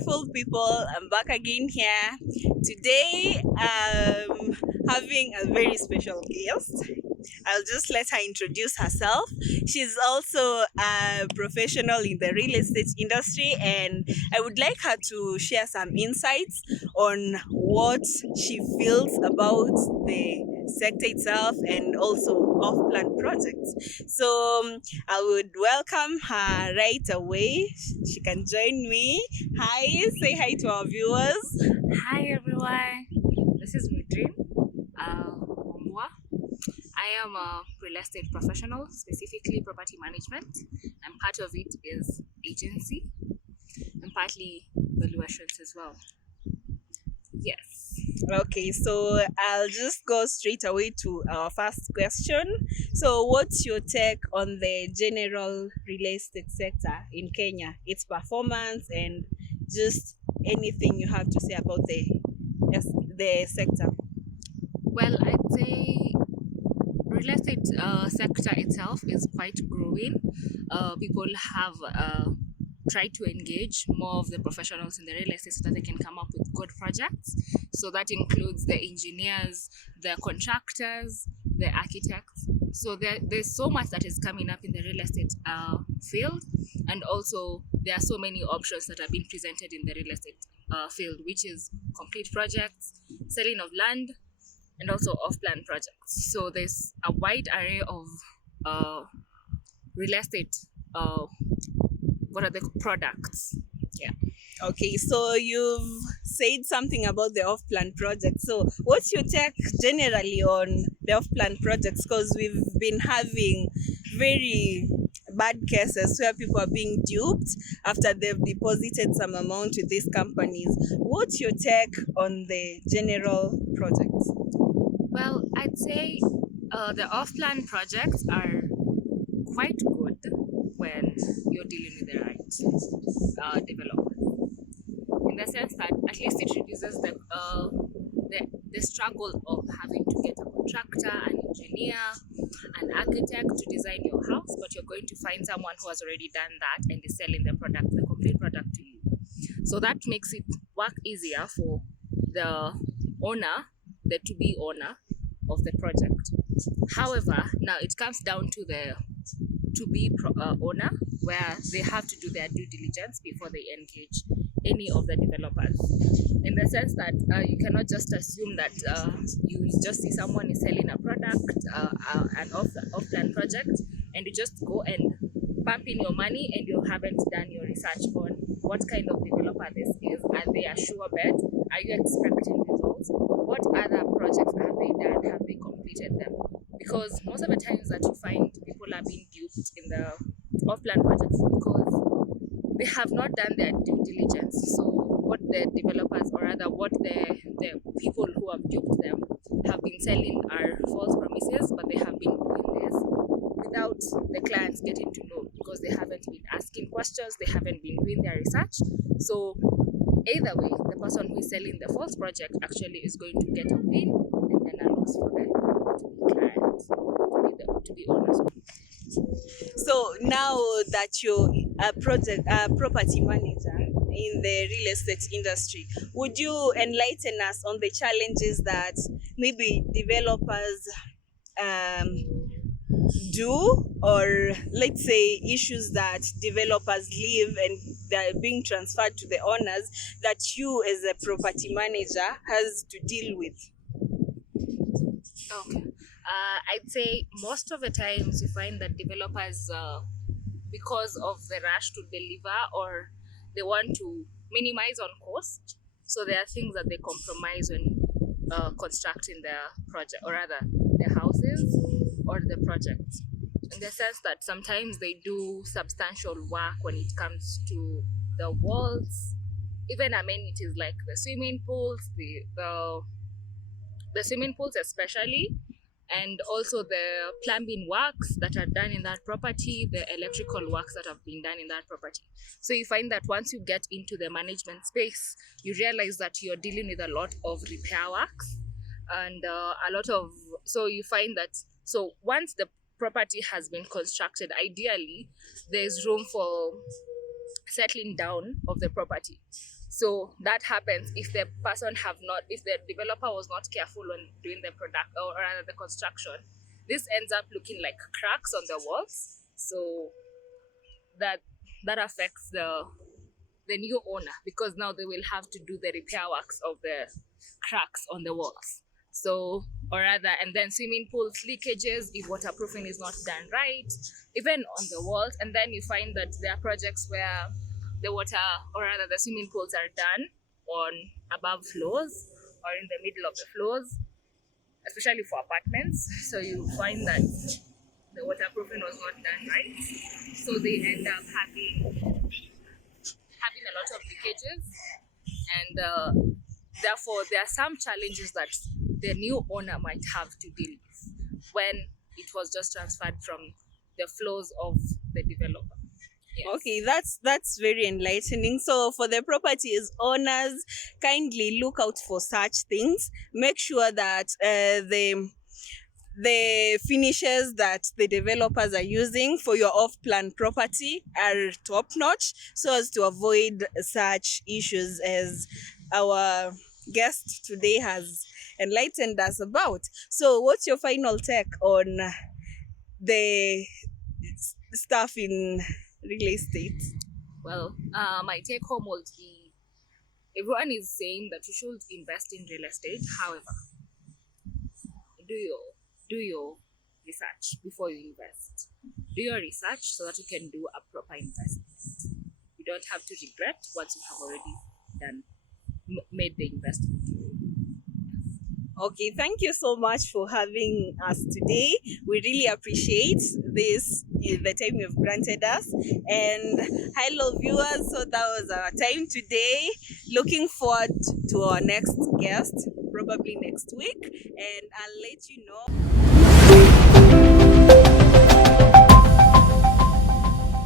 beautiful people. I'm back again here today. Having a very special guest. I'll just let her introduce herself. She's also a professional in the real estate industry, and I would like her to share some insights on what she feels about the sector itself and also off plan projects. I would welcome her right away. She can join me. Hi, say hi to our viewers. Hi everyone, this is Medrine Mutio. I am a real estate professional, specifically property management, and part of it is agency and partly valuations as well. Yes. Okay, so I'll just go straight away to our first question. So, what's your take on the general real estate sector in Kenya, its performance, and just anything you have to say about the sector? Well, I'd say real estate sector itself is quite growing. People have tried to engage more of the professionals in the real estate so that they can come up with good projects. So that includes the engineers, the contractors, the architects. So there's so much that is coming up in the real estate field, and also there are so many options that are being presented in the real estate field, which is complete projects, selling of land, and also off-plan projects. So there's a wide array of real estate. What are the products? Yeah. Okay, so you've said something about the off plan projects. So, what's your take generally on the off plan projects? Because we've been having very bad cases where people are being duped after they've deposited some amount to these companies. What's your take on the general projects? Well, I'd say the off-plan projects are quite good when you're dealing with the right developers. In the sense that at least it reduces the struggle of having to get a contractor, an engineer, an architect to design your house, but you're going to find someone who has already done that and is selling the complete product to you. So that makes it work easier for the owner, the to-be owner of the project. However, now it comes down to the to-be owner, where they have to do their due diligence before they engage any of the developers. In the sense that you cannot just assume that you just see someone is selling a product, an off-plan project, and you just go and pump in your money and you haven't done your research on what kind of developer this is. Are they a sure bet? Are you expecting results? What other projects have they done? Have they completed them? Because most of the times that you find people are being duped in the off-plan projects because they have not done their due diligence. So what the developers, or rather what the people who have duped them have been selling are false promises, but they have been doing this without the clients getting to know, because they haven't been asking questions, they haven't been doing their research. So either way, the person who is selling the false project actually is going to get a win and then a loss for the client, to be honest. So now that you're a property manager in the real estate industry, would you enlighten us on the challenges that maybe developers um, do, or let's say issues that developers leave and they're being transferred to the owners that you as a property manager has to deal with? Okay. I'd say most of the times you find that developers, because of the rush to deliver, or they want to minimize on cost, so there are things that they compromise when constructing their project, or rather their houses or the projects. In the sense that sometimes they do substantial work when it comes to the walls, even amenities like the swimming pools, the swimming pools especially, and also the plumbing works that are done in that property, the electrical works that have been done in that property. So you find that once you get into the management space, you realize that you're dealing with a lot of repair works and a lot of, so you find that, so once the property has been constructed, ideally there's room for settling down of the property. So that happens if the person have not, if the developer was not careful on doing the product or rather the construction. This ends up looking like cracks on the walls. So that that affects the new owner, because now they will have to do the repair works of the cracks on the walls. So, or rather, and then swimming pools leakages if waterproofing is not done right, even on the walls. And then you find that there are projects where the water, or rather the swimming pools, are done on above floors or in the middle of the floors, especially for apartments. So you find that the waterproofing was not done right. So they end up having a lot of leakages, and therefore there are some challenges that the new owner might have to deal with when it was just transferred from the floors of the developer. Yes. Okay, that's very enlightening. So for the properties owners, kindly look out for such things. Make sure that the finishes that the developers are using for your off-plan property are top notch, so as to avoid such issues as our guest today has enlightened us about. So what's your final take on the stuff in real estate? Well, my take home would be, everyone is saying that you should invest in real estate. However, do your do your research before you invest. Do your research so that you can do a proper investment. You don't have to regret once you have already done made the investment. Okay, thank you so much for having us today. We really appreciate this, the time you've granted us. And hello, viewers. So that was our time today. Looking forward to our next guest, probably next week. And I'll let you know.